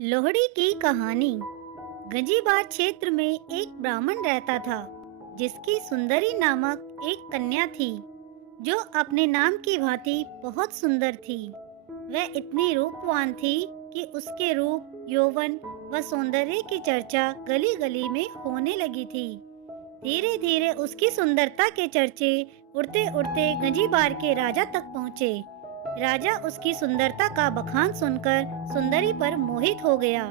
लोहड़ी की कहानी। गंजीबार क्षेत्र में एक ब्राह्मण रहता था जिसकी सुंदरी नामक एक कन्या थी जो अपने नाम की भांति बहुत सुंदर थी। वह इतनी रूपवान थी कि उसके रूप, यौवन व सौंदर्य की चर्चा गली गली में होने लगी थी। धीरे धीरे उसकी सुंदरता के चर्चे उड़ते उड़ते गंजीबार के राजा तक पहुँचे। राजा उसकी सुंदरता का बखान सुनकर सुंदरी पर मोहित हो गया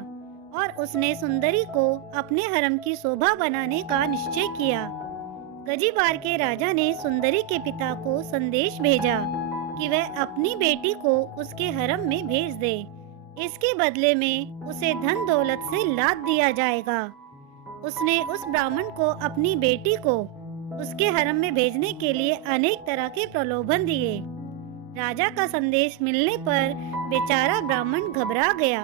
और उसने सुंदरी को अपने हरम की शोभा बनाने का निश्चय किया। गंजीबार के राजा ने सुंदरी के पिता को संदेश भेजा कि वह अपनी बेटी को उसके हरम में भेज दे। इसके बदले में उसे धन दौलत से लाद दिया जाएगा। उसने उस ब्राह्मण को अपनी बेटी को उसके हरम में भेजने के लिए अनेक तरह के प्रलोभन दिए। राजा का संदेश मिलने पर बेचारा ब्राह्मण घबरा गया।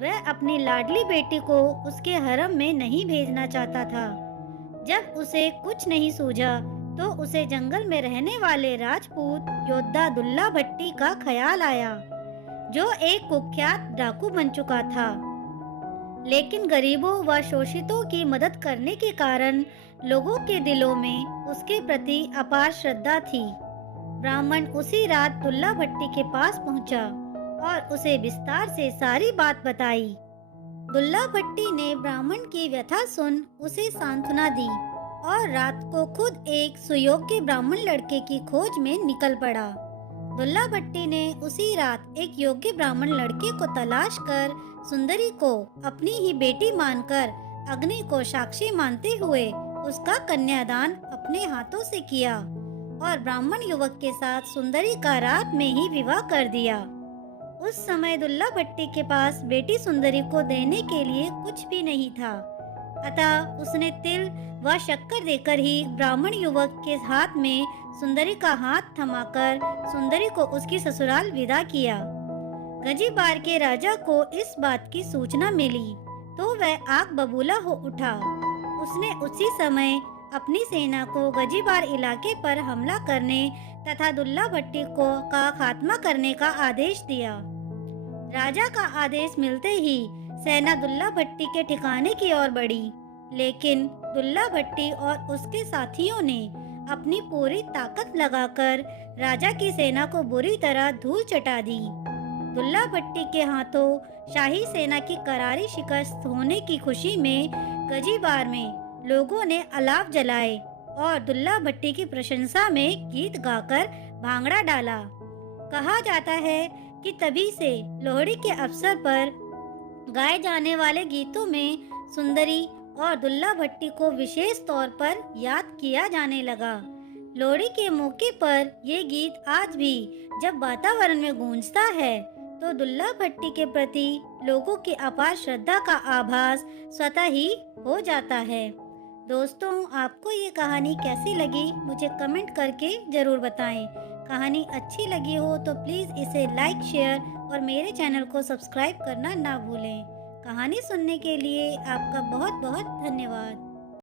वह अपनी लाडली बेटी को उसके हरम में नहीं भेजना चाहता था। जब उसे कुछ नहीं सूझा तो उसे जंगल में रहने वाले राजपूत योद्धा दुल्ला भट्टी का ख्याल आया, जो एक कुख्यात डाकू बन चुका था। लेकिन गरीबों व शोषितों की मदद करने के कारण लोगों के दिलों में उसके प्रति अपार श्रद्धा थी। ब्राह्मण उसी रात दुल्ला भट्टी के पास पहुंचा और उसे विस्तार से सारी बात बताई। दुल्ला भट्टी ने ब्राह्मण की व्यथा सुन उसे सांत्वना दी और रात को खुद एक सुयोग्य ब्राह्मण लड़के की खोज में निकल पड़ा। दुल्ला भट्टी ने उसी रात एक योग्य ब्राह्मण लड़के को तलाश कर सुंदरी को अपनी ही बेटी मानकर अग्नि को साक्षी मानते हुए उसका कन्यादान अपने हाथों से किया और ब्राह्मण युवक के साथ सुंदरी का रात में ही विवाह कर दिया। उस समय दुल्ला भट्टी के पास बेटी सुंदरी को देने के लिए कुछ भी नहीं था, अतः उसने तिल व शक्कर देकर ही ब्राह्मण युवक के हाथ में सुंदरी का हाथ थमाकर सुंदरी को उसकी ससुराल विदा किया। गंजीबार के राजा को इस बात की सूचना मिली तो वह आग बबूला हो उठा। उसने उसी समय अपनी सेना को गंजीबार इलाके पर हमला करने तथा दुल्ला भट्टी को का खात्मा करने का आदेश दिया। राजा का आदेश मिलते ही सेना दुल्ला भट्टी के ठिकाने की ओर बढ़ी, लेकिन दुल्ला भट्टी और उसके साथियों ने अपनी पूरी ताकत लगाकर राजा की सेना को बुरी तरह धूल चटा दी। दुल्ला भट्टी के हाथों शाही सेना की करारी शिकस्त होने की खुशी में गंजीबार में लोगों ने अलाव जलाए और दुल्ला भट्टी की प्रशंसा में गीत गाकर भांगड़ा डाला। कहा जाता है कि तभी से लोहड़ी के अवसर पर गाए जाने वाले गीतों में सुंदरी और दुल्ला भट्टी को विशेष तौर पर याद किया जाने लगा। लोहड़ी के मौके पर ये गीत आज भी जब वातावरण में गूंजता है तो दुल्ला भट्टी के प्रति लोगों की अपार श्रद्धा का आभास स्वतः ही हो जाता है। दोस्तों, आपको ये कहानी कैसी लगी मुझे कमेंट करके ज़रूर बताएं। कहानी अच्छी लगी हो तो प्लीज़ इसे लाइक, शेयर और मेरे चैनल को सब्सक्राइब करना ना भूलें। कहानी सुनने के लिए आपका बहुत बहुत धन्यवाद।